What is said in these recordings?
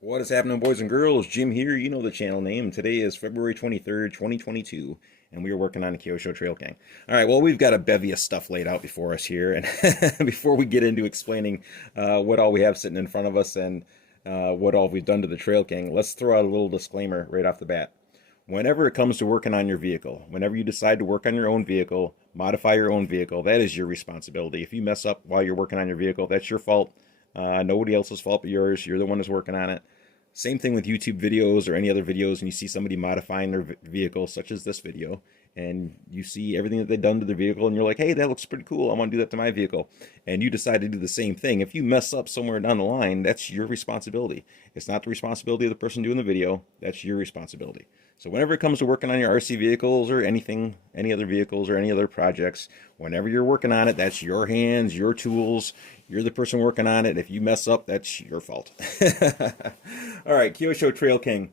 What is happening, boys and girls? Jim here. You know the channel name. Today is February 23rd, 2022, and we are working on the Kyosho Trail King. All right, well, we've got a bevy of stuff laid out before us here, and before we get into explaining what all we have sitting in front of us and what all we've done to the Trail King, let's throw out a little disclaimer right off the bat. Whenever it comes to working on your vehicle, whenever you decide to work on your own vehicle, modify your own vehicle, that is your responsibility. If you mess up while you're working on your vehicle, that's your fault. Nobody else's fault but yours. You're the one who's working on it. Same thing with YouTube videos or any other videos, and you see somebody modifying their vehicle, such as this video, and you see everything that they've done to their vehicle, and you're like, hey, that looks pretty cool. I want to do that to my vehicle. And you decide to do the same thing. If you mess up somewhere down the line, that's your responsibility. It's not the responsibility of the person doing the video. That's your responsibility. So whenever it comes to working on your RC vehicles or anything, any other vehicles or any other projects, whenever you're working on it, that's your hands, your tools. You're the person working on it. If you mess up, that's your fault. All right, Kyosho Trail King.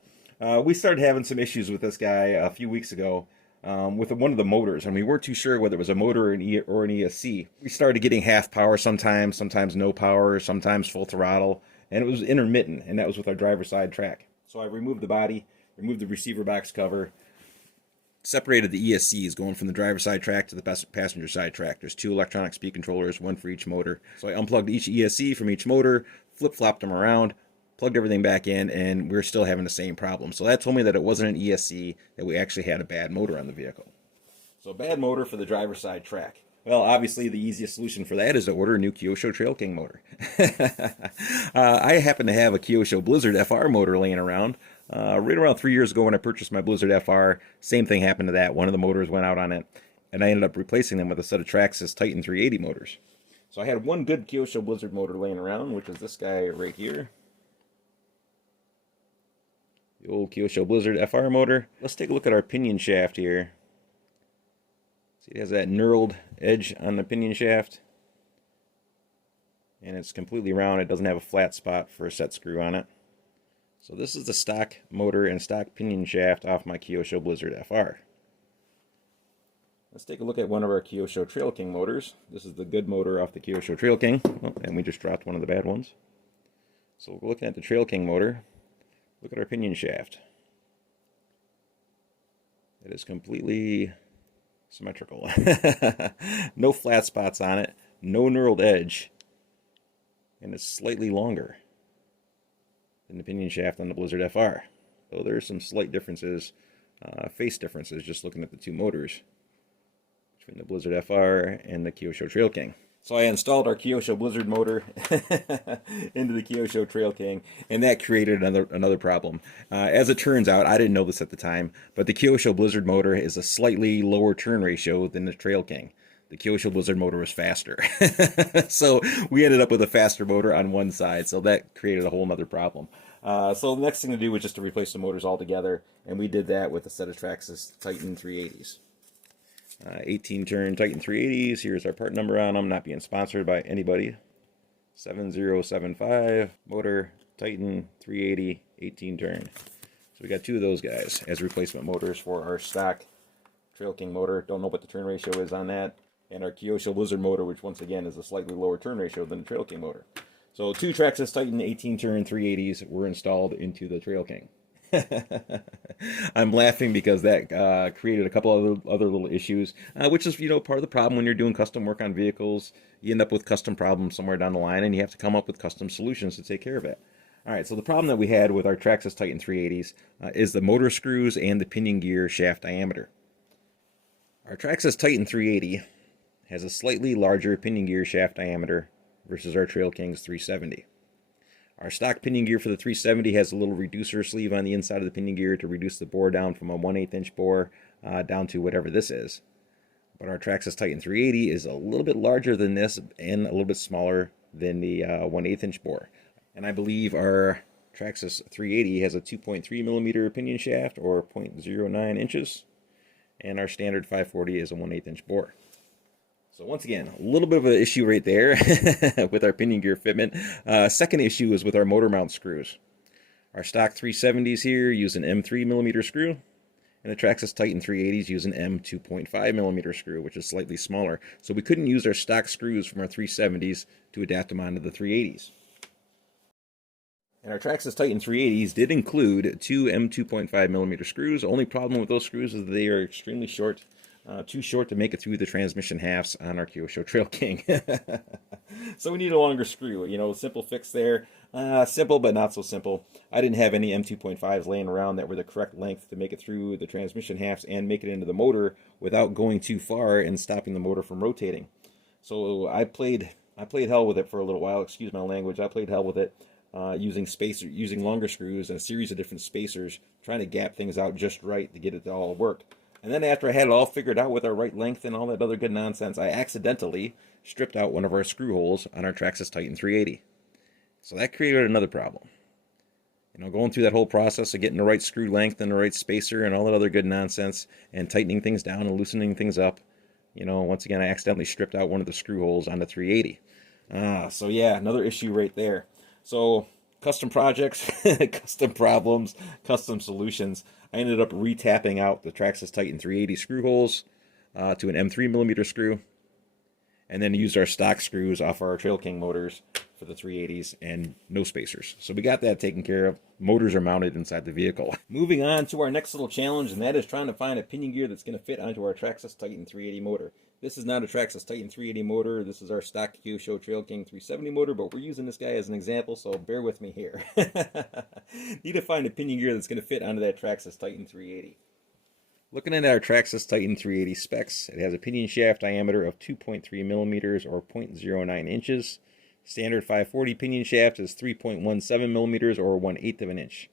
We started having some issues with this guy a few weeks ago with one of the motors, and we weren't too sure whether it was a motor or an ESC. We started getting half power sometimes, sometimes no power, sometimes full throttle, and it was intermittent, and that was with our driver's side track. So I removed the body, removed the receiver box cover, separated the ESCs going from the driver's side track to the passenger side track. There's two electronic speed controllers, one for each motor. So I unplugged each ESC from each motor, flip-flopped them around, plugged everything back in, and we're still having the same problem. So that told me that it wasn't an ESC, that we actually had a bad motor on the vehicle. So bad motor for the driver's side track. Well, obviously the easiest solution for that is to order a new Kyosho Trail King motor. I happen to have a Kyosho Blizzard FR motor laying around. Right around 3 years ago when I purchased my Blizzard FR, same thing happened to that. One of the motors went out on it, and I ended up replacing them with a set of Traxxas Titan 380 motors. So I had one good Kyosho Blizzard motor laying around, which is this guy right here. The old Kyosho Blizzard FR motor. Let's take a look at our pinion shaft here. See, it has that knurled edge on the pinion shaft. And it's completely round. It doesn't have a flat spot for a set screw on it. So this is the stock motor and stock pinion shaft off my Kyosho Blizzard FR. Let's take a look at one of our Kyosho Trail King motors. This is the good motor off the Kyosho Trail King. Oh, and we just dropped one of the bad ones. So we're looking at the Trail King motor. Look at our pinion shaft. It is completely symmetrical. No flat spots on it, no knurled edge, and it's slightly longer than the pinion shaft on the Blizzard FR. So there's some slight differences, face differences, just looking at the two motors between the Blizzard FR and the Kyosho Trail King. So I installed our Kyosho Blizzard motor into the Kyosho Trail King, and that created another problem. As it turns out, I didn't know this at the time, but the Kyosho Blizzard motor is a slightly lower turn ratio than the Trail King. The Kyosho Blizzard motor was faster. So we ended up with a faster motor on one side, so that created a whole other problem. So the next thing to do was just to replace the motors altogether, and we did that with a set of Traxxas Titan 380s. 18 turn Titan 380s. Here's our part number on them. Not being sponsored by anybody. 7075 motor Titan 380 18 turn. So we got two of those guys as replacement motors for our stock Trail King motor. Don't know what the turn ratio is on that. And our Kyosho Blizzard motor, which once again is a slightly lower turn ratio than the Trail King motor. So two Traxxas Titan 18 turn 380s were installed into the Trail King. I'm laughing because that created a couple of other little issues, which is, part of the problem when you're doing custom work on vehicles. You end up with custom problems somewhere down the line, and you have to come up with custom solutions to take care of it. All right, so the problem that we had with our Traxxas Titan 380s is the motor screws and the pinion gear shaft diameter. Our Traxxas Titan 380 has a slightly larger pinion gear shaft diameter versus our Trail King's 370. Our stock pinion gear for the 370 has a little reducer sleeve on the inside of the pinion gear to reduce the bore down from a 1/8 inch bore down to whatever this is. But our Traxxas Titan 380 is a little bit larger than this and a little bit smaller than the 1/8 inch bore. And I believe our Traxxas 380 has a 2.3 millimeter pinion shaft or 0.09 inches. And our standard 540 is a 1/8 inch bore. So once again, a little bit of an issue right there with our pinion gear fitment. Second issue is with our motor mount screws. Our stock 370s here use an M3 millimeter screw, and the Traxxas Titan 380s use an M2.5 millimeter screw, which is slightly smaller. So we couldn't use our stock screws from our 370s to adapt them onto the 380s. And our Traxxas Titan 380s did include two M2.5mm screws. The only problem with those screws is they are extremely short. Too short to make it through the transmission halves on our Kyosho Trail King. So we need a longer screw. You know, simple fix there. Simple, but not so simple. I didn't have any M2.5s laying around that were the correct length to make it through the transmission halves and make it into the motor without going too far and stopping the motor from rotating. So I played hell with it for a little while. Excuse my language. I played hell with it. Using longer screws and a series of different spacers, trying to gap things out just right to get it to all work. And then after I had it all figured out with our right length and all that other good nonsense, I accidentally stripped out one of our screw holes on our Traxxas Titan 380. So that created another problem. You know, going through that whole process of getting the right screw length and the right spacer and all that other good nonsense and tightening things down and loosening things up. You know, once again, I accidentally stripped out one of the screw holes on the 380. So yeah, another issue right there. So custom projects, custom problems, custom solutions. I ended up retapping out the Traxxas Titan 380 screw holes to an M3mm screw, and then used our stock screws off our Trail King motors for the 380s and no spacers. So we got that taken care of. Motors are mounted inside the vehicle. Moving on to our next little challenge, and that is trying to find a pinion gear that's going to fit onto our Traxxas Titan 380 motor. This is not a Traxxas Titan 380 motor. This is our stock Kyosho Trail King 370 motor, but we're using this guy as an example, so bear with me here. Need to find a pinion gear that's going to fit onto that Traxxas Titan 380. Looking at our Traxxas Titan 380 specs, it has a pinion shaft diameter of 2.3mm or 0.09 inches. Standard 540 pinion shaft is 3.17mm or 1/8 of an inch.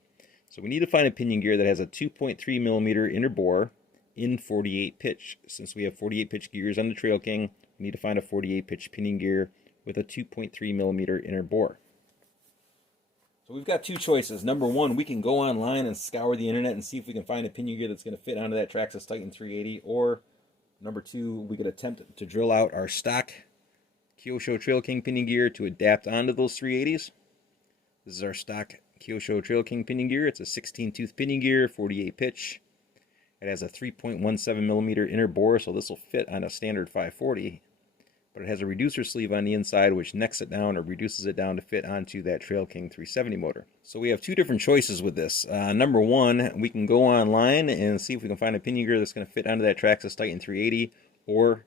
So we need to find a pinion gear that has a 2.3mm inner bore in 48 pitch. Since we have 48 pitch gears on the Trail King, we need to find a 48 pitch pinion gear with a 2.3mm inner bore. So we've got two choices. Number one, we can go online and scour the internet and see if we can find a pinion gear that's going to fit onto that Traxxas Titan 380. Or number two, we could attempt to drill out our stock Kyosho Trail King pinion gear to adapt onto those 380s. This is our stock Kyosho Trail King pinion gear. It's a 16 tooth pinion gear, 48 pitch. It has a 3.17mm inner bore, so this will fit on a standard 540. But it has a reducer sleeve on the inside which necks it down or reduces it down to fit onto that Trail King 370 motor. So we have two different choices with this. Number one, we can go online and see if we can find a pinion gear that's going to fit onto that Traxxas Titan 380, or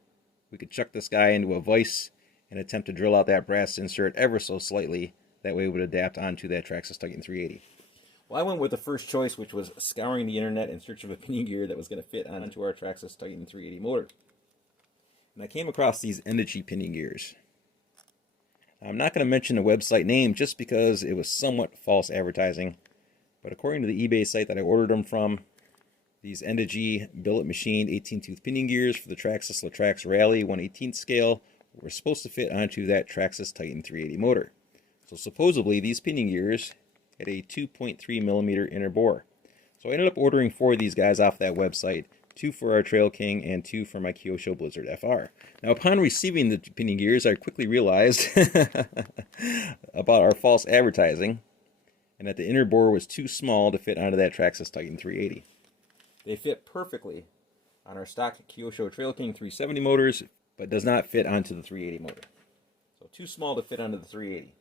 we could chuck this guy into a vise and attempt to drill out that brass insert ever so slightly. That way it would adapt onto that Traxxas Titan 380. Well, I went with the first choice, which was scouring the internet in search of a pinion gear that was going to fit onto our Traxxas Titan 380 motor. And I came across these Energy pinion gears. I'm not going to mention the website name just because it was somewhat false advertising, but according to the eBay site that I ordered them from, these Energy billet machined 18 tooth pinion gears for the Traxxas Latrax Rally 1/18 scale were supposed to fit onto that Traxxas Titan 380 motor. So supposedly these pinion gears had a 2.3mm inner bore. So I ended up ordering 4 of these guys off that website, 2 for our Trail King and 2 for my Kyosho Blizzard FR. Now upon receiving the pinion gears, I quickly realized about our false advertising and that the inner bore was too small to fit onto that Traxxas Titan 380. They fit perfectly on our stock Kyosho Trail King 370 motors, but does not fit onto the 380 motor. So too small to fit onto the 380.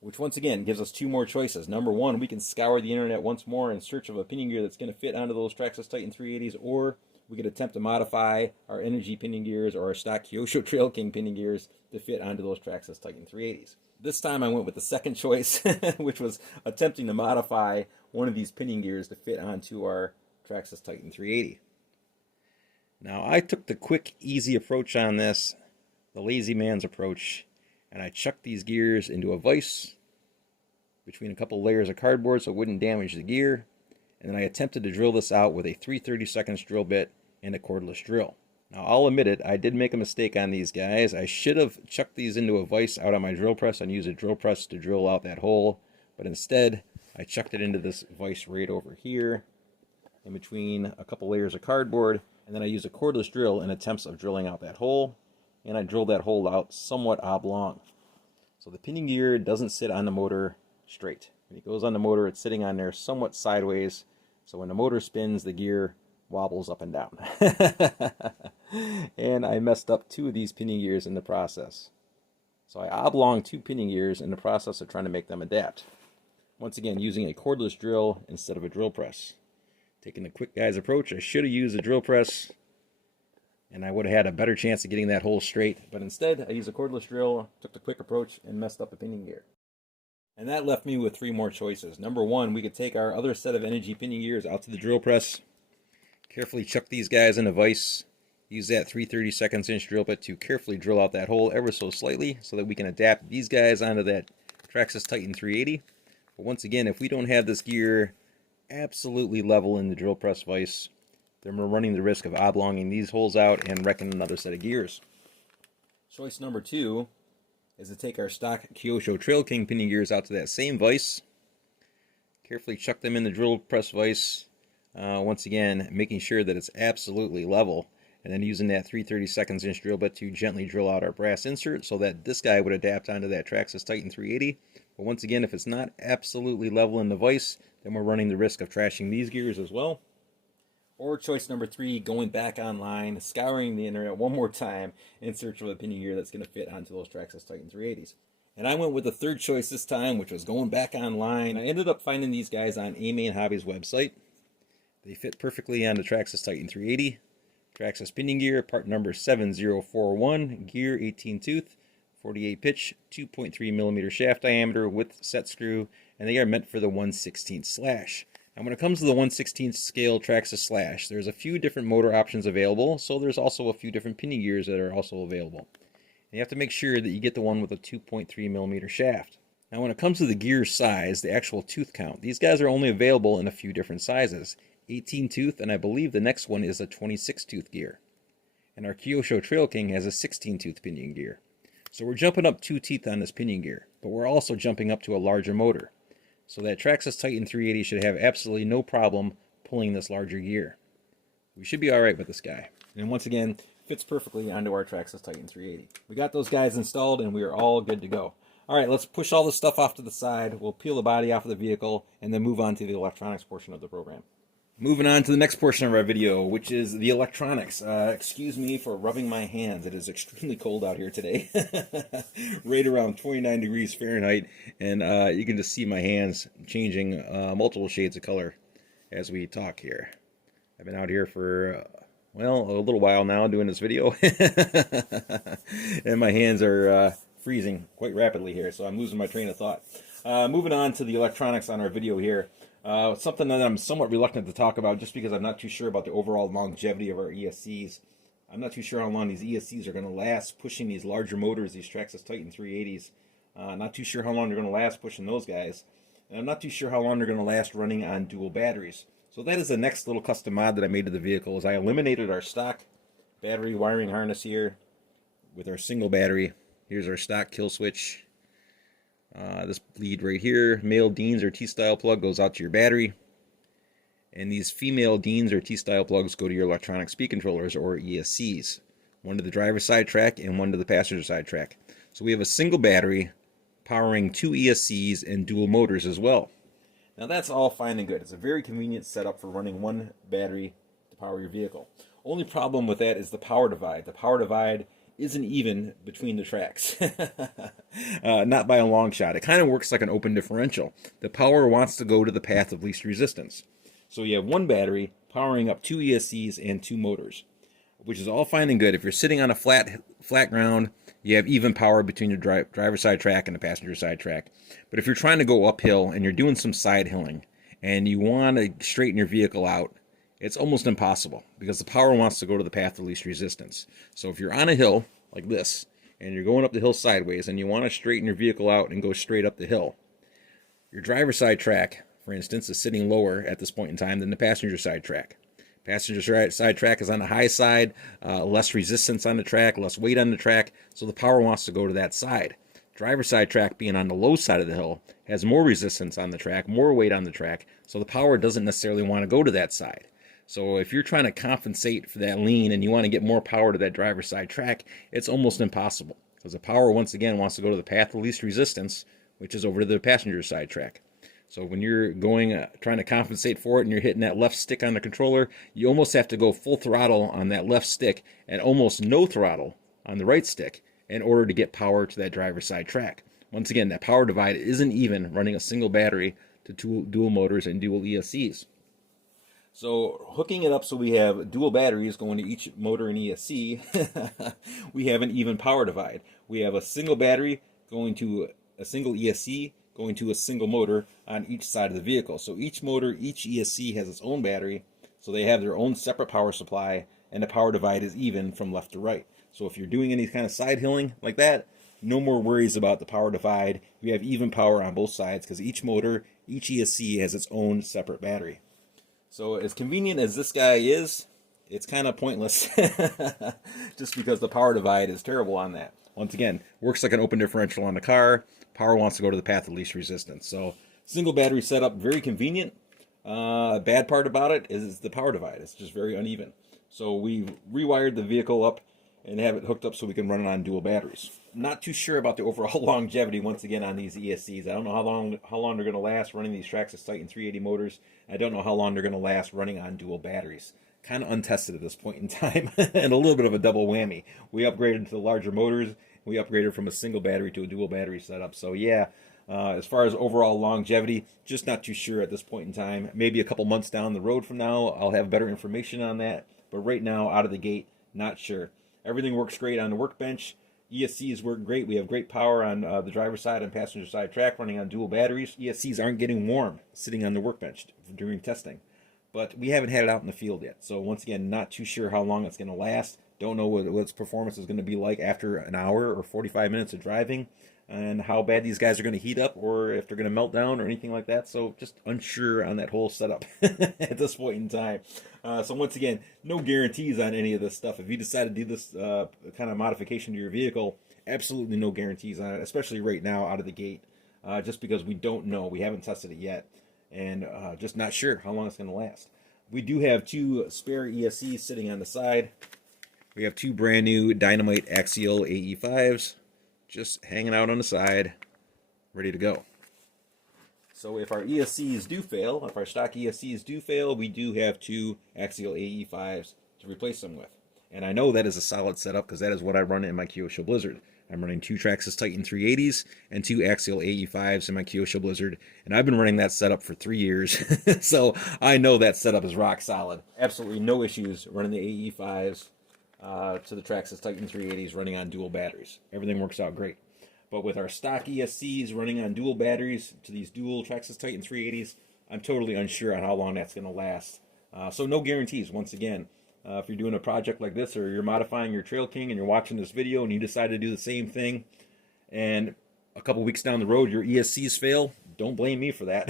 Which once again gives us 2 more choices. Number one, we can scour the internet once more in search of a pinion gear that's going to fit onto those Traxxas Titan 380s, or we could attempt to modify our Energy pinion gears or our stock Kyosho Trail King pinion gears to fit onto those Traxxas Titan 380s. This time I went with the second choice, which was attempting to modify one of these pinion gears to fit onto our Traxxas Titan 380. Now I took the quick, easy approach on this, the lazy man's approach, and I chucked these gears into a vise between a couple layers of cardboard so it wouldn't damage the gear, and then I attempted to drill this out with a 3/32 drill bit and a cordless drill. Now I'll admit it, I did make a mistake on these guys. I should have chucked these into a vise out on my drill press and used a drill press to drill out that hole, but instead I chucked it into this vise right over here in between a couple layers of cardboard, and then I used a cordless drill in attempts of drilling out that hole, and I drilled that hole out somewhat oblong. So the pinion gear doesn't sit on the motor straight. When it goes on the motor, it's sitting on there somewhat sideways, so when the motor spins, the gear wobbles up and down. And I messed up 2 of these pinion gears in the process. So I oblonged 2 pinion gears in the process of trying to make them adapt. Once again, using a cordless drill instead of a drill press. Taking the quick guy's approach, I should have used a drill press and I would have had a better chance of getting that hole straight, but instead I used a cordless drill, took the quick approach, and messed up a pinion gear. And that left me with 3 more choices. Number 1, we could take our other set of energy pinion gears out to the drill press, carefully chuck these guys in a vise, use that 3/32 inch drill bit to carefully drill out that hole ever so slightly so that we can adapt these guys onto that Traxxas Titan 380. But once again, if we don't have this gear absolutely level in the drill press vise, then we're running the risk of oblonging these holes out and wrecking another set of gears. Choice number 2 is to take our stock Kyosho Trail King pinion gears out to that same vise, carefully chuck them in the drill press vise, once again making sure that it's absolutely level, and then using that 3/32 inch drill bit to gently drill out our brass insert so that this guy would adapt onto that Traxxas Titan 380. But once again, if it's not absolutely level in the vise, then we're running the risk of trashing these gears as well. Or choice number 3, going back online, scouring the internet one more time in search of a pinion gear that's going to fit onto those Traxxas Titan 380s. And I went with the third choice this time, which was going back online. I ended up finding these guys on A-Main Hobby's website. They fit perfectly on the Traxxas Titan 380. Traxxas pinion gear, part number 7041, gear 18 tooth, 48 pitch, 2.3 millimeter shaft diameter with set screw, and they are meant for the 1/16 slash. And when it comes to the 1/16 scale Traxxas slash, there's a few different motor options available, so there's also a few different pinion gears that are also available. And you have to make sure that you get the one with a 2.3 millimeter shaft. Now when it comes to the gear size, the actual tooth count, these guys are only available in a few different sizes. 18 tooth, and I believe the next one is a 26 tooth gear. And our Kyosho Trail King has a 16 tooth pinion gear. So we're jumping up 2 teeth on this pinion gear, but we're also jumping up to a larger motor. So that Traxxas Titan 380 should have absolutely no problem pulling this larger gear. We should be alright with this guy. And once again, fits perfectly onto our Traxxas Titan 380. We got those guys installed and we are all good to go. Alright, let's push all this stuff off to the side. We'll peel the body off of the vehicle and then move on to the electronics portion of the program. Moving on to the next portion of our video, which is the electronics. Excuse me for rubbing my hands. It is extremely cold out here today. Right around 29 degrees Fahrenheit. And you can just see my hands changing multiple shades of color as we talk here. I've been out here for, well, a little while now doing this video. And my hands are freezing quite rapidly here, so I'm losing my train of thought. Moving on to the electronics on our video here. Something that I'm somewhat reluctant to talk about just because I'm not too sure about the overall longevity of our ESCs. I'm not too sure how long these ESCs are going to last pushing these larger motors, these Traxxas Titan 380s. Not too sure how long they're going to last pushing those guys. And I'm not too sure how long they're going to last running on dual batteries. So that is the next little custom mod that I made to the vehicle. Is I eliminated our stock battery wiring harness here with our single battery. Here's our stock kill switch. This lead right here, male Deans or T-style plug, goes out to your battery. And these female Deans or T-style plugs go to your electronic speed controllers or ESCs. One to the driver's side track and one to the passenger side track. So we have a single battery powering 2 ESCs and dual motors as well. Now that's all fine and good. It's a very convenient setup for running one battery to power your vehicle. Only problem with that is the power divide. The power divide isn't even between the tracks. Not by a long shot. It kind of works like an open differential. The power wants to go to the path of least resistance. So you have one battery powering up 2 ESCs and 2 motors, which is all fine and good. If you're sitting on a flat ground, you have even power between your driver's side track and the passenger side track. But if you're trying to go uphill and you're doing some side hilling and you want to straighten your vehicle out, it's almost impossible because the power wants to go to the path of least resistance. So if you're on a hill like this and you're going up the hill sideways and you want to straighten your vehicle out and go straight up the hill, your driver's side track, for instance, is sitting lower at this point in time than the passenger side track. Passenger side track is on the high side, less resistance on the track, less weight on the track, so the power wants to go to that side. Driver's side track, being on the low side of the hill, has more resistance on the track, more weight on the track, so the power doesn't necessarily want to go to that side. So if you're trying to compensate for that lean and you want to get more power to that driver's side track, it's almost impossible because the power once again wants to go to the path of least resistance, which is over to the passenger side track. So when you're going trying to compensate for it and you're hitting that left stick on the controller, you almost have to go full throttle on that left stick and almost no throttle on the right stick in order to get power to that driver's side track. Once again, that power divide isn't even running a single battery to dual motors and dual ESCs. So hooking it up so we have dual batteries going to each motor and ESC, we have an even power divide. We have a single battery going to a single ESC going to a single motor on each side of the vehicle. So each motor, each ESC has its own battery, so they have their own separate power supply, and the power divide is even from left to right. So if you're doing any kind of side hilling like that, no more worries about the power divide. You have even power on both sides because each motor, each ESC has its own separate battery. So as convenient as this guy is, it's kind of pointless just because the power divide is terrible on that. Once again, works like an open differential on the car. Power wants to go to the path of least resistance. So single battery setup, very convenient. Bad part about it is the power divide. It's just very uneven. So we've rewired the vehicle up and have it hooked up so we can run it on dual batteries. I'm not too sure about the overall longevity once again on these ESCs. I don't know how long they're going to last running these Traxxas Titan 380 motors. I don't know how long they're going to last running on dual batteries. Kind of untested at this point in time, and a little bit of a double whammy. We upgraded to the larger motors. We upgraded from a single battery to a dual battery setup. So yeah, as far as overall longevity, just not too sure at this point in time. Maybe a couple months down the road from now, I'll have better information on that. But right now, out of the gate, not sure. Everything works great on the workbench. ESCs work great. We have great power on the driver's side and passenger side track running on dual batteries. ESCs aren't getting warm sitting on the workbench during testing. But we haven't had it out in the field yet. So once again, not too sure how long it's going to last. Don't know what its performance is going to be like after an hour or 45 minutes of driving, and how bad these guys are going to heat up or if they're going to melt down or anything like that. So just unsure on that whole setup at this point in time. So once again, no guarantees on any of this stuff. If you decide to do this kind of modification to your vehicle, absolutely no guarantees on it, especially right now out of the gate, just because we don't know. We haven't tested it yet, and just not sure how long it's going to last. We do have two spare ESCs sitting on the side. We have two brand new Dynamite Axial AE5s just hanging out on the side, ready to go. So if our ESCs do fail, if our stock ESCs do fail, we do have two Axial AE5s to replace them with. And I know that is a solid setup because that is what I run in my Kyosho Blizzard. I'm running two Traxxas Titan 380s and two Axial AE5s in my Kyosho Blizzard. And I've been running that setup for 3 years. So I know that setup is rock solid. Absolutely no issues running the AE5s to the Traxxas Titan 380s running on dual batteries. Everything works out great. But with our stock ESCs running on dual batteries to these dual Traxxas Titan 380s, I'm totally unsure on how long that's going to last. So no guarantees, once again. If you're doing a project like this or you're modifying your Trail King and you're watching this video and you decide to do the same thing and a couple weeks down the road your ESCs fail, don't blame me for that.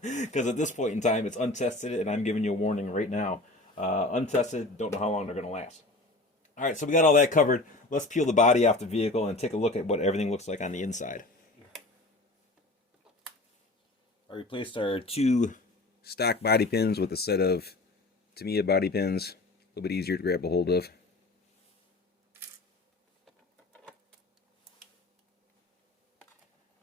Because at this point in time, it's untested and I'm giving you a warning right now. Untested, don't know how long they're going to last. All right, so we got all that covered. Let's peel the body off the vehicle and take a look at what everything looks like on the inside. I replaced our two stock body pins with a set of Tamiya body pins, a little bit easier to grab a hold of.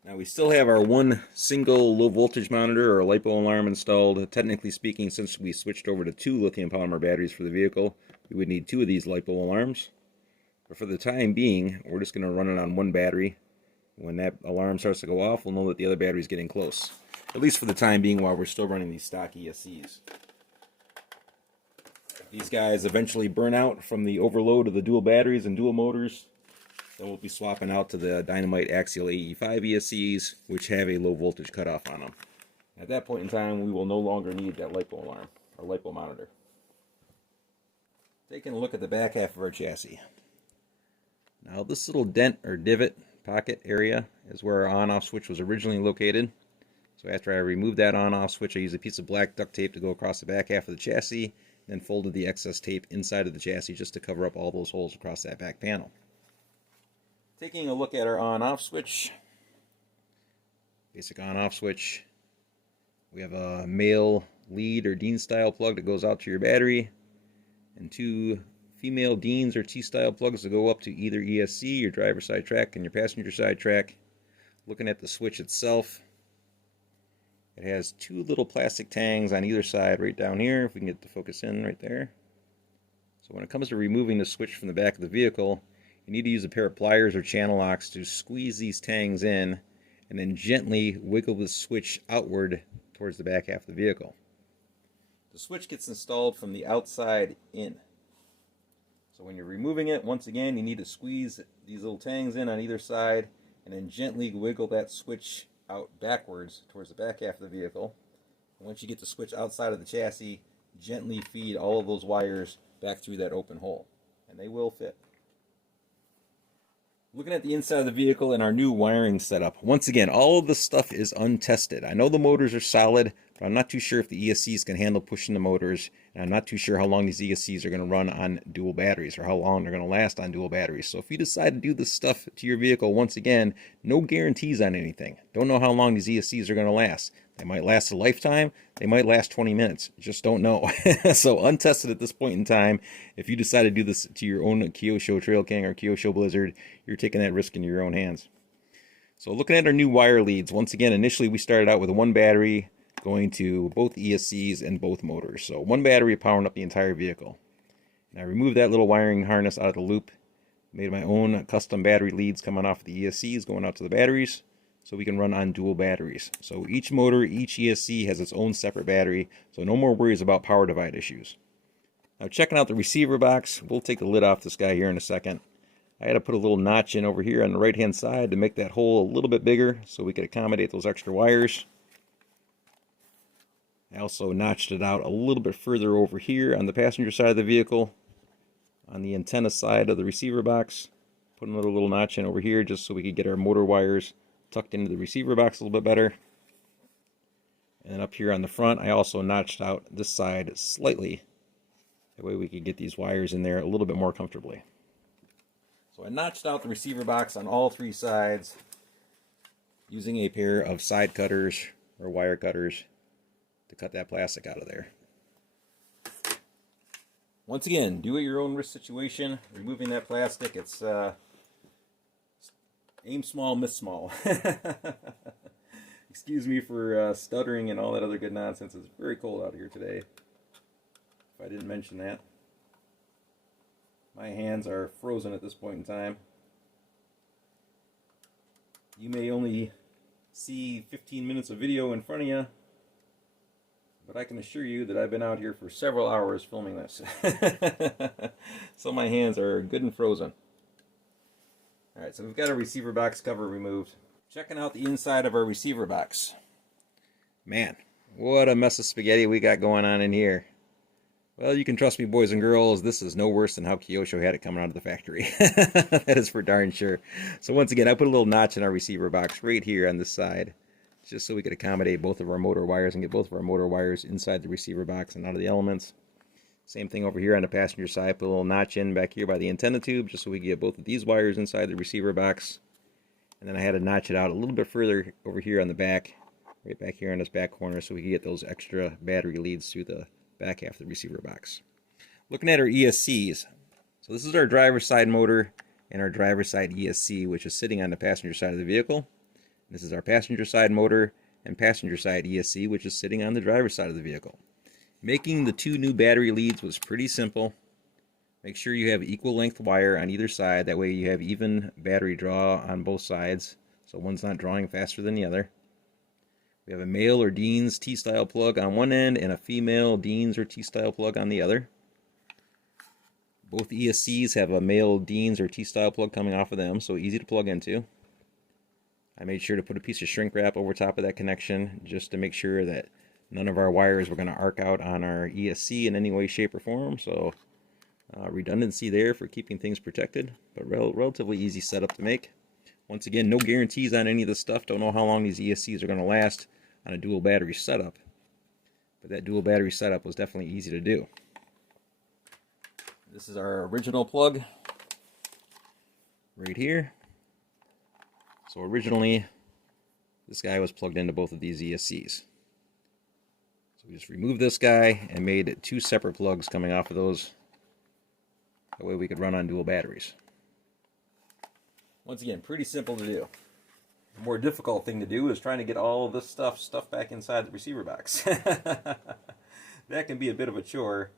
Now we still have our one single low voltage monitor or LiPo alarm installed. Technically speaking, since we switched over to two lithium polymer batteries for the vehicle, we would need two of these LiPo alarms. But for the time being, we're just going to run it on one battery. When that alarm starts to go off, we'll know that the other battery is getting close. At least for the time being while we're still running these stock ESCs. These guys eventually burn out from the overload of the dual batteries and dual motors. Then we'll be swapping out to the Dynamite Axial AE5 ESCs, which have a low voltage cutoff on them. At that point in time, we will no longer need that LiPo alarm, or LiPo monitor. Taking a look at the back half of our chassis. Now this little dent or divot pocket area is where our on-off switch was originally located. So after I removed that on-off switch, I used a piece of black duct tape to go across the back half of the chassis, then folded the excess tape inside of the chassis just to cover up all those holes across that back panel. Taking a look at our on-off switch, basic on-off switch, we have a male lead or Dean style plug that goes out to your battery, and two female Deans or T-style plugs that go up to either ESC, your driver's side track, and your passenger side track. Looking at the switch itself, it has two little plastic tangs on either side right down here, if we can get the focus in right there. So when it comes to removing the switch from the back of the vehicle, you need to use a pair of pliers or channel locks to squeeze these tangs in and then gently wiggle the switch outward towards the back half of the vehicle. The switch gets installed from the outside in. So when you're removing it, once again, you need to squeeze these little tangs in on either side and then gently wiggle that switch out backwards towards the back half of the vehicle. And once you get the switch outside of the chassis, gently feed all of those wires back through that open hole, and they will fit. Looking at the inside of the vehicle and our new wiring setup, once again, all of this stuff is untested. I know the motors are solid, but I'm not too sure if the ESCs can handle pushing the motors, and I'm not too sure how long these ESCs are going to run on dual batteries or how long they're going to last on dual batteries. So if you decide to do this stuff to your vehicle, once again, no guarantees on anything. Don't know how long these ESCs are going to last. They might last a lifetime. They might last 20 minutes. Just don't know. So untested at this point in time. If you decide to do this to your own Kyosho Trail King or Kyosho Blizzard, you're taking that risk into your own hands. So looking at our new wire leads, once again, initially we started out with one battery going to both ESCs and both motors. So one battery powering up the entire vehicle. And I removed that little wiring harness out of the loop, made my own custom battery leads coming off the ESCs going out to the batteries, so we can run on dual batteries. So each motor, each ESC has its own separate battery, so no more worries about power divide issues. Now checking out the receiver box, we'll take the lid off this guy here in a second. I had to put a little notch in over here on the right hand side to make that hole a little bit bigger so we could accommodate those extra wires. I also notched it out a little bit further over here on the passenger side of the vehicle, on the antenna side of the receiver box. Put another little notch in over here just so we could get our motor wires tucked into the receiver box a little bit better. And then up here on the front, I also notched out this side slightly. That way we could get these wires in there a little bit more comfortably. So I notched out the receiver box on all three sides using a pair of side cutters or wire cutters to cut that plastic out of there. Once again, do it your own risk situation. Removing that plastic, it's aim small, miss small. Excuse me for stuttering and all that other good nonsense. It's very cold out here today, if I didn't mention that. My hands are frozen at this point in time. You may only see 15 minutes of video in front of you, but I can assure you that I've been out here for several hours filming this. So my hands are good and frozen. Alright, so we've got our receiver box cover removed. Checking out the inside of our receiver box. Man, what a mess of spaghetti we got going on in here. Well, you can trust me, boys and girls, this is no worse than how Kyosho had it coming out of the factory. That is for darn sure. So once again, I put a little notch in our receiver box right here on this side, just so we could accommodate both of our motor wires and get both of our motor wires inside the receiver box and out of the elements. Same thing over here on the passenger side, put a little notch in back here by the antenna tube, just so we can get both of these wires inside the receiver box. And then I had to notch it out a little bit further over here on the back, right back here on this back corner, so we can get those extra battery leads through the back half of the receiver box. Looking at our ESCs, so this is our driver's side motor and our driver's side ESC, which is sitting on the passenger side of the vehicle. This is our passenger side motor and passenger side ESC, which is sitting on the driver's side of the vehicle. Making the two new battery leads was pretty simple. Make sure you have equal length wire on either side, that way you have even battery draw on both sides, so one's not drawing faster than the other. We have a male or Dean's T-style plug on one end and a female Dean's or T-style plug on the other. Both ESCs have a male Dean's or T-style plug coming off of them, so easy to plug into. I made sure to put a piece of shrink wrap over top of that connection just to make sure that none of our wires were going to arc out on our ESC in any way, shape, or form. So redundancy there for keeping things protected, but relatively easy setup to make. Once again, no guarantees on any of this stuff. Don't know how long these ESCs are going to last on a dual battery setup, but that dual battery setup was definitely easy to do. This is our original plug right here. So originally, this guy was plugged into both of these ESCs. So we just removed this guy and made two separate plugs coming off of those. That way we could run on dual batteries. Once again, pretty simple to do. The more difficult thing to do is trying to get all of this stuff back inside the receiver box. That can be a bit of a chore,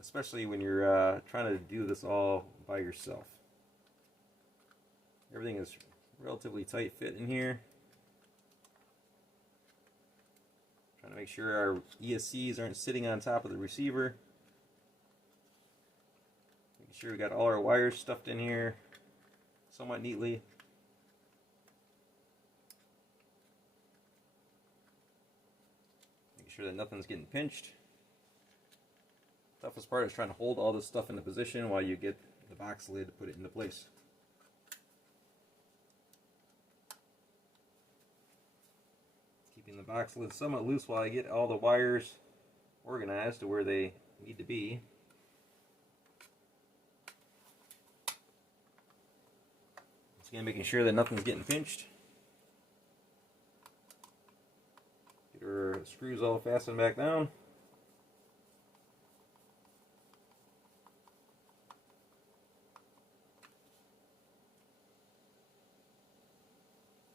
especially when you're trying to do this all by yourself. Everything is relatively tight fit in here. Trying to make sure our ESCs aren't sitting on top of the receiver. Making sure we got all our wires stuffed in here somewhat neatly. Making sure that nothing's getting pinched. Toughest part is trying to hold all this stuff into position while you get the box lid to put it into place. Keeping the box lid somewhat loose while I get all the wires organized to where they need to be. Once again, making sure that nothing's getting pinched. Get our screws all fastened back down.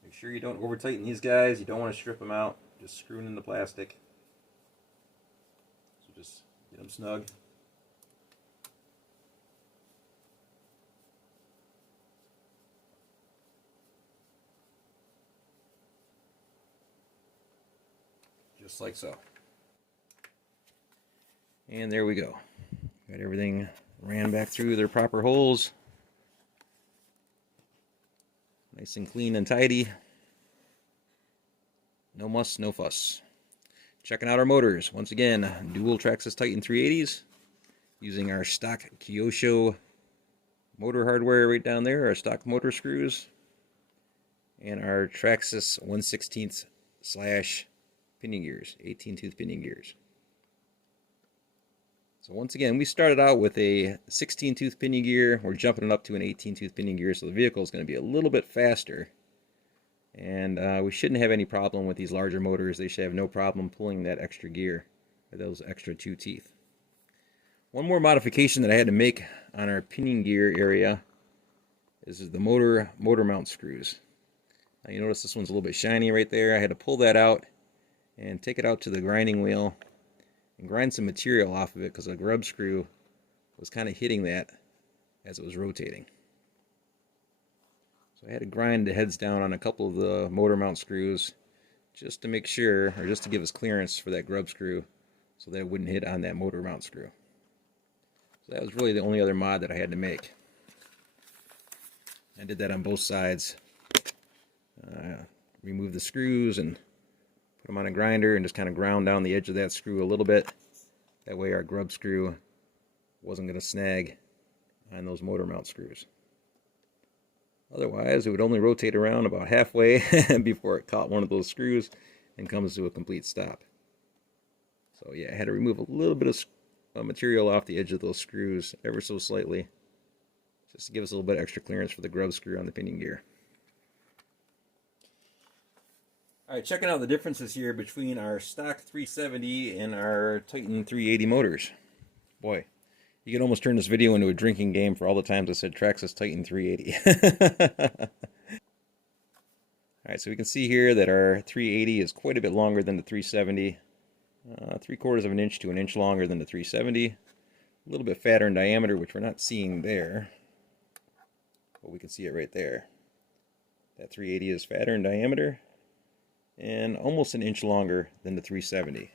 Make sure you don't over tighten these guys. You don't want to strip them out. Just screwing in the plastic. So just get them snug. Just like so. And there we go. Got everything ran back through their proper holes. Nice and clean and tidy. No muss, no fuss. Checking out our motors. Once again, dual Traxxas Titan 380s. Using our stock Kyosho motor hardware right down there. Our stock motor screws. And our Traxxas 1/16 slash pinion gears. 18-tooth pinion gears. So once again, we started out with a 16-tooth pinion gear. We're jumping it up to an 18-tooth pinion gear, so the vehicle is going to be a little bit faster. And we shouldn't have any problem with these larger motors. They should have no problem pulling that extra gear, or those extra 2 teeth. One more modification that I had to make on our pinion gear area is the motor mount screws. Now you notice this one's a little bit shiny right there. I had to pull that out and take it out to the grinding wheel and grind some material off of it because the grub screw was kind of hitting that as it was rotating. So I had to grind the heads down on a couple of the motor mount screws just to make sure, or just to give us clearance for that grub screw so that it wouldn't hit on that motor mount screw. So that was really the only other mod that I had to make. I did that on both sides. Remove the screws and put them on a grinder and just kind of ground down the edge of that screw a little bit. That way our grub screw wasn't going to snag on those motor mount screws. Otherwise, it would only rotate around about halfway before it caught one of those screws and comes to a complete stop. So yeah, I had to remove a little bit of material off the edge of those screws ever so slightly, just to give us a little bit extra clearance for the grub screw on the pinion gear. Alright, checking out the differences here between our stock 370 and our Titan 380 motors. Boy, you can almost turn this video into a drinking game for all the times I said Traxxas Titan 380. Alright, so we can see here that our 380 is quite a bit longer than the 370. 3/4 of an inch to an inch longer than the 370. A little bit fatter in diameter, which we're not seeing there. But we can see it right there. That 380 is fatter in diameter and almost an inch longer than the 370.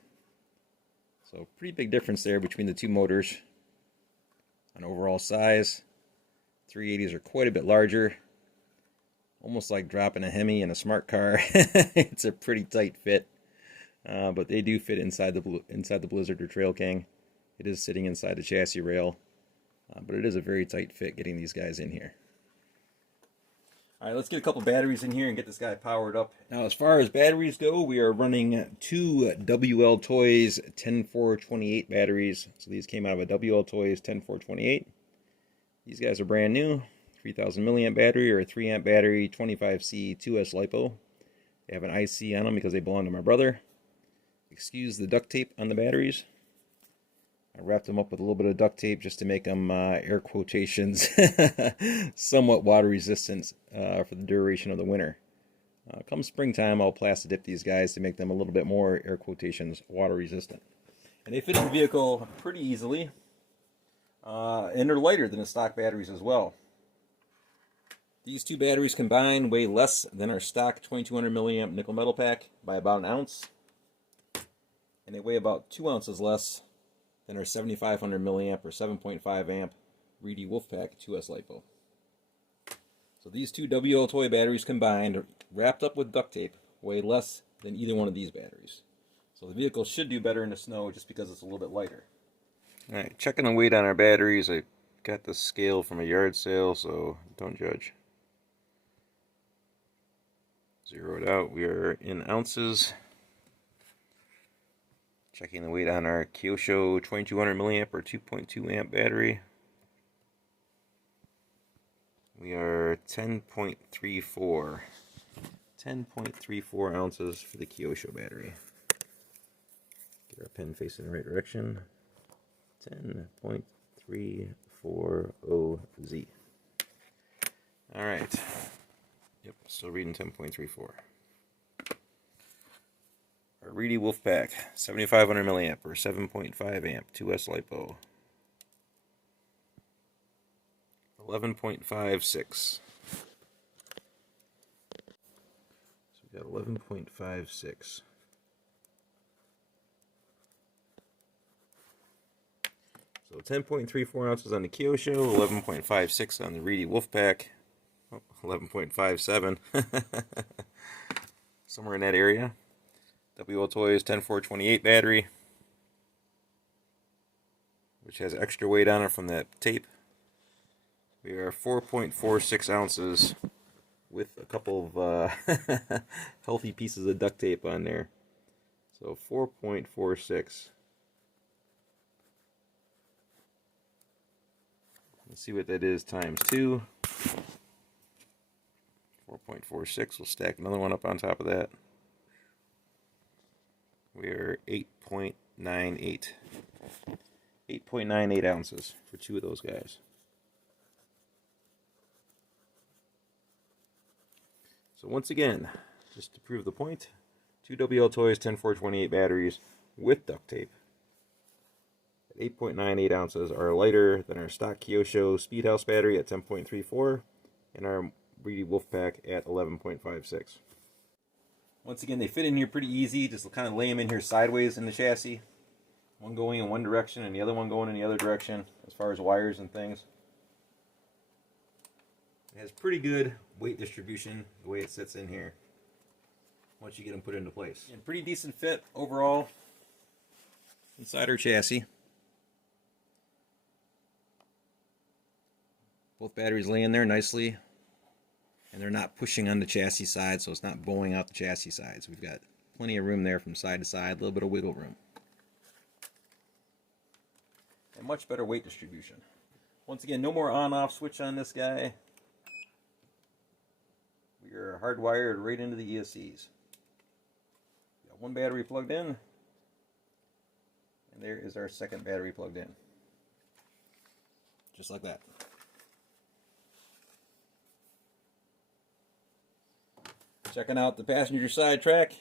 So pretty big difference there between the two motors. On overall size, 380s are quite a bit larger, almost like dropping a Hemi in a smart car. It's a pretty tight fit, but they do fit inside the Blizzard or Trail King. It is sitting inside the chassis rail, but it is a very tight fit getting these guys in here. Alright, let's get a couple batteries in here and get this guy powered up. Now, as far as batteries go, we are running two WL Toys 10428 batteries. So these came out of a WL Toys 10428. These guys are brand new. 3000 milliamp battery or a 3 amp battery, 25C 2S LiPo. They have an IC on them because they belong to my brother. Excuse the duct tape on the batteries. I wrapped them up with a little bit of duct tape just to make them, air quotations, somewhat water resistant for the duration of the winter. Come springtime, I'll plastic dip these guys to make them a little bit more, air quotations, water resistant. And they fit in the vehicle pretty easily, and they're lighter than the stock batteries as well. These two batteries combined weigh less than our stock 2200 milliamp nickel metal pack by about an ounce. and they weigh about 2 ounces less than our 7500 milliamp or 7.5 amp Reedy Wolfpack 2S LiPo. So these two WL toy batteries combined, wrapped up with duct tape, weigh less than either one of these batteries. So the vehicle should do better in the snow just because it's a little bit lighter. Alright, checking the weight on our batteries. I got the scale from a yard sale, so don't judge. Zero it out. We are in ounces. Checking the weight on our Kyosho 2200 milliamp or 2.2 amp battery. We are 10.34. 10.34 ounces for the Kyosho battery. Get our pen facing the right direction. 10.340Z. Alright. Yep, still reading 10.34. Our Reedy Wolfpack, 7500 milliamp or 7.5 amp 2S LiPo. 11.56. So we got 11.56. So 10.34 ounces on the Kyosho, 11.56 on the Reedy Wolfpack. Oh, 11.57. Somewhere in that area. WL Toys 10428 battery, which has extra weight on it from that tape. We are 4.46 ounces with a couple of healthy pieces of duct tape on there. So 4.46. Let's see what that is times 2. 4.46. We'll stack another one up on top of that. We are 8.98. 8.98 ounces for two of those guys. So once again, just to prove the point, two WL Toys 10428 batteries with duct tape at 8.98 ounces are lighter than our stock Kyosho Speedhouse battery at 10.34 and our Reedy Wolfpack at 11.56. Once again, they fit in here pretty easy. Just kind of lay them in here sideways in the chassis. One going in one direction and the other one going in the other direction as far as wires and things. It has pretty good weight distribution the way it sits in here once you get them put into place. And pretty decent fit overall inside our chassis. Both batteries lay in there nicely. And they're not pushing on the chassis side, so it's not bowing out the chassis sides. We've got plenty of room there from side to side, a little bit of wiggle room. And much better weight distribution. Once again, no more on-off switch on this guy. We are hardwired right into the ESCs. Got one battery plugged in, and there is our second battery plugged in. Just like that. Checking out the passenger side track.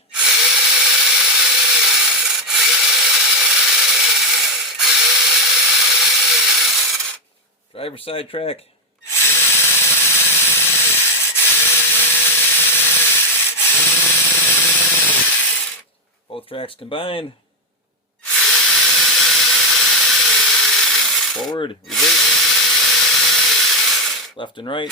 Driver side track. Both tracks combined. Forward, reverse, left and right.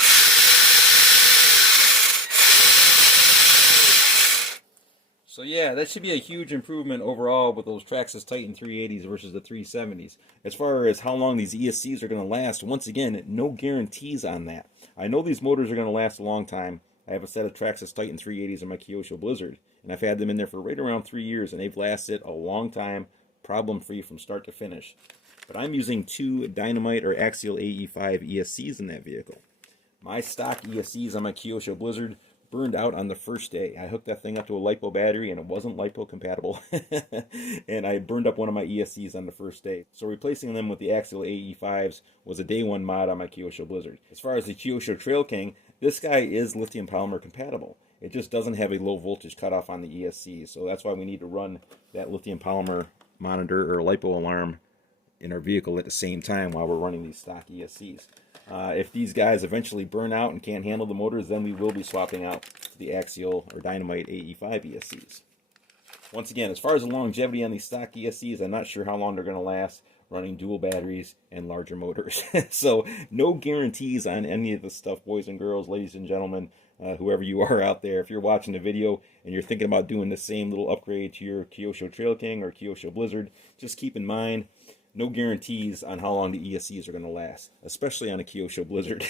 So yeah, that should be a huge improvement overall with those Traxxas Titan 380s versus the 370s. As far as how long these ESCs are going to last, once again, no guarantees on that. I know these motors are going to last a long time. I have a set of Traxxas Titan 380s in my Kyosho Blizzard, and I've had them in there for right around 3 years, and they've lasted a long time, problem-free from start to finish. But I'm using two Dynamite or Axial AE5 ESCs in that vehicle. My stock ESCs on my Kyosho Blizzard burned out on the first day. I hooked that thing up to a LiPo battery and it wasn't LiPo compatible. And I burned up one of my ESCs on the first day. So replacing them with the Axial AE5s was a day one mod on my Kyosho Blizzard. As far as the Kyosho Trail King, this guy is lithium polymer compatible. It just doesn't have a low voltage cutoff on the ESC. So that's why we need to run that lithium polymer monitor or LiPo alarm in our vehicle at the same time while we're running these stock ESCs. If these guys eventually burn out and can't handle the motors, then we will be swapping out to the Axial or Dynamite AE5 ESCs. Once again, as far as the longevity on these stock ESCs, I'm not sure how long they're going to last running dual batteries and larger motors. So no guarantees on any of this stuff, boys and girls, ladies and gentlemen, whoever you are out there. If you're watching the video and you're thinking about doing the same little upgrade to your Kyosho Trail King or Kyosho Blizzard, just keep in mind, no guarantees on how long the ESCs are going to last, especially on a Kyosho Blizzard.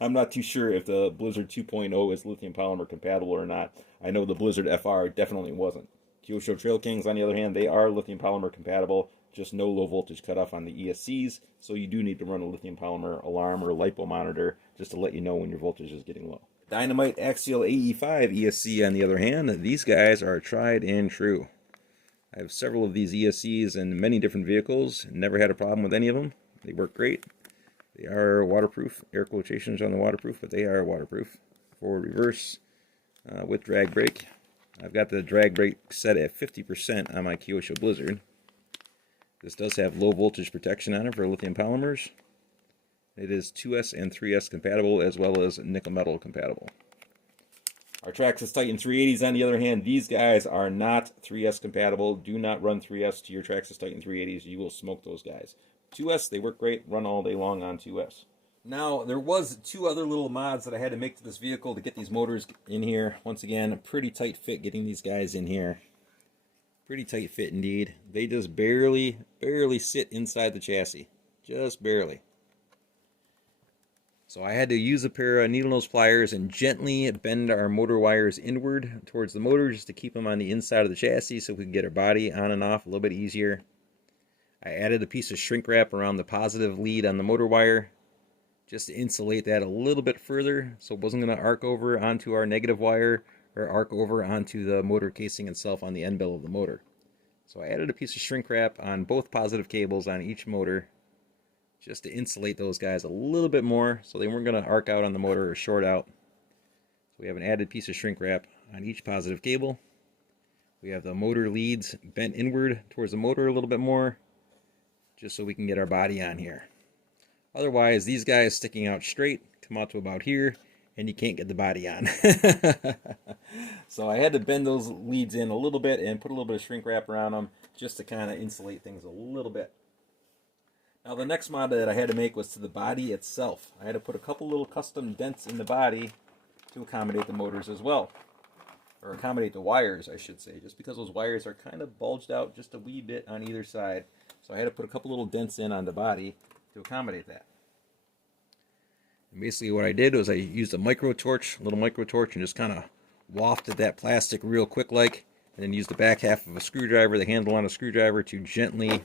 I'm not too sure if the Blizzard 2.0 is lithium polymer compatible or not. I know the Blizzard FR definitely wasn't. Kyosho Trail Kings, on the other hand, they are lithium polymer compatible, just no low voltage cutoff on the ESCs, so you do need to run a lithium polymer alarm or LiPo monitor just to let you know when your voltage is getting low. Dynamite Axial AE5 ESC, on the other hand, these guys are tried and true. I have several of these ESCs in many different vehicles, never had a problem with any of them. They work great. They are waterproof, air quotations on the waterproof, but they are waterproof. Forward, reverse, with drag brake. I've got the drag brake set at 50% on my Kyosho Blizzard. This does have low voltage protection on it for lithium polymers. It is 2S and 3S compatible, as well as nickel metal compatible. Our Traxxas Titan 380s, on the other hand, these guys are not 3S compatible. Do not run 3S to your Traxxas Titan 380s. You will smoke those guys. 2S, they work great. Run all day long on 2S. Now, there was two other little mods that I had to make to this vehicle to get these motors in here. Once again, a pretty tight fit getting these guys in here. Pretty tight fit indeed. They just barely sit inside the chassis. Just barely. So I had to use a pair of needle nose pliers and gently bend our motor wires inward towards the motor just to keep them on the inside of the chassis so we can get our body on and off a little bit easier. I added a piece of shrink wrap around the positive lead on the motor wire just to insulate that a little bit further so it wasn't going to arc over onto our negative wire or arc over onto the motor casing itself on the end bell of the motor. So I added a piece of shrink wrap on both positive cables on each motor just to insulate those guys a little bit more so they weren't going to arc out on the motor or short out. So we have an added piece of shrink wrap on each positive cable. We have the motor leads bent inward towards the motor a little bit more just so we can get our body on here. Otherwise, these guys sticking out straight come out to about here and you can't get the body on. So I had to bend those leads in a little bit and put a little bit of shrink wrap around them just to kind of insulate things a little bit. Now the next mod that I had to make was to the body itself. I had to put a couple little custom dents in the body to accommodate the motors as well. Or accommodate the wires, I should say, just because those wires are kind of bulged out just a wee bit on either side. So I had to put a couple little dents in on the body to accommodate that. And basically what I did was I used a little micro torch, and just kind of wafted that plastic real quick like, and then used the back half of a screwdriver, the handle on a screwdriver, to gently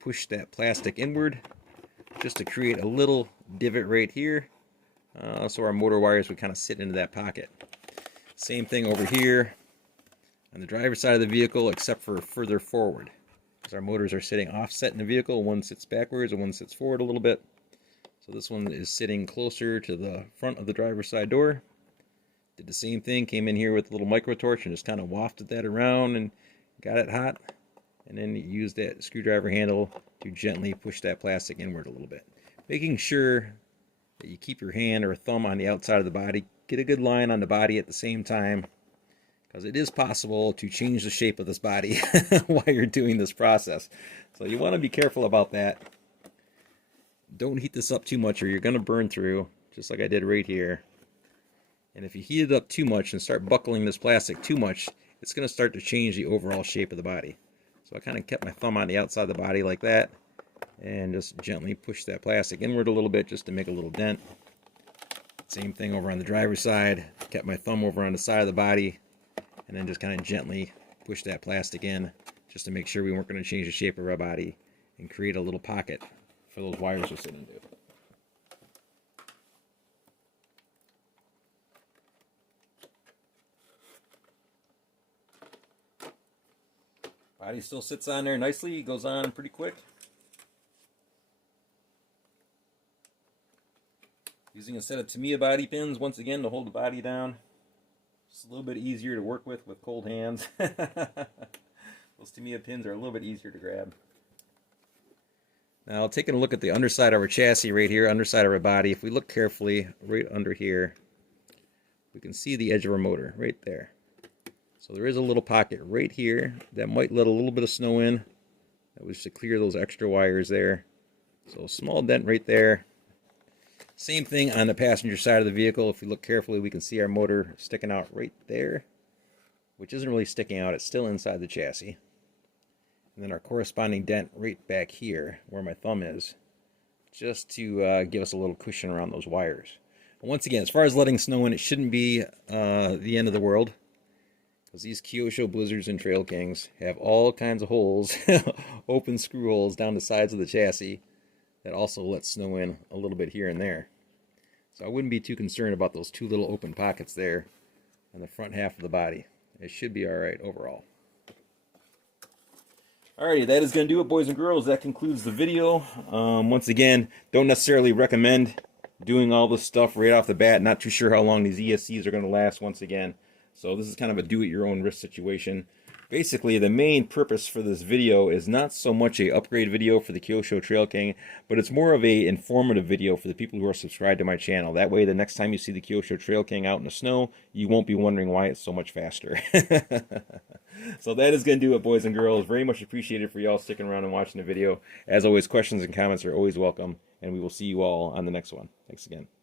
push that plastic inward just to create a little divot right here so our motor wires would kind of sit into that pocket. Same thing over here on the driver's side of the vehicle, except for further forward, because our motors are sitting offset in the vehicle. One sits backwards and one sits forward a little bit. So this one is sitting closer to the front of the driver's side door. Did the same thing, came in here with a little micro torch and just kind of wafted that around and got it hot. And then use that screwdriver handle to gently push that plastic inward a little bit. Making sure that you keep your hand or thumb on the outside of the body. Get a good line on the body at the same time, because it is possible to change the shape of this body while you're doing this process. So you want to be careful about that. Don't heat this up too much or you're going to burn through, just like I did right here. And if you heat it up too much and start buckling this plastic too much, it's going to start to change the overall shape of the body. So I kind of kept my thumb on the outside of the body like that and just gently push that plastic inward a little bit just to make a little dent. Same thing over on the driver's side. Kept my thumb over on the side of the body and then just kind of gently push that plastic in just to make sure we weren't going to change the shape of our body and create a little pocket for those wires to sit into. Body still sits on there nicely. It goes on pretty quick. Using a set of Tamiya body pins once again to hold the body down. Just a little bit easier to work with cold hands. Those Tamiya pins are a little bit easier to grab. Now taking a look at the underside of our chassis right here, underside of our body. If we look carefully right under here, we can see the edge of our motor right there. So there is a little pocket right here that might let a little bit of snow in. That was to clear those extra wires there. So a small dent right there. Same thing on the passenger side of the vehicle. If we look carefully, we can see our motor sticking out right there, which isn't really sticking out. It's still inside the chassis. And then our corresponding dent right back here, where my thumb is, just to give us a little cushion around those wires. And once again, as far as letting snow in, it shouldn't be the end of the world, because these Kyosho Blizzards and Trail Kings have all kinds of holes, open screw holes down the sides of the chassis that also let snow in a little bit here and there. So I wouldn't be too concerned about those two little open pockets there on the front half of the body. It should be alright overall. Alrighty, that is going to do it, boys and girls. That concludes the video. Once again, don't necessarily recommend doing all this stuff right off the bat. Not too sure how long these ESCs are going to last once again. So this is kind of a do-it-your-own risk situation. Basically, the main purpose for this video is not so much a upgrade video for the Kyosho Trail King, but it's more of a informative video for the people who are subscribed to my channel. That way, the next time you see the Kyosho Trail King out in the snow, you won't be wondering why it's so much faster. So that is going to do it, boys and girls. Very much appreciated for y'all sticking around and watching the video. As always, questions and comments are always welcome, and we will see you all on the next one. Thanks again.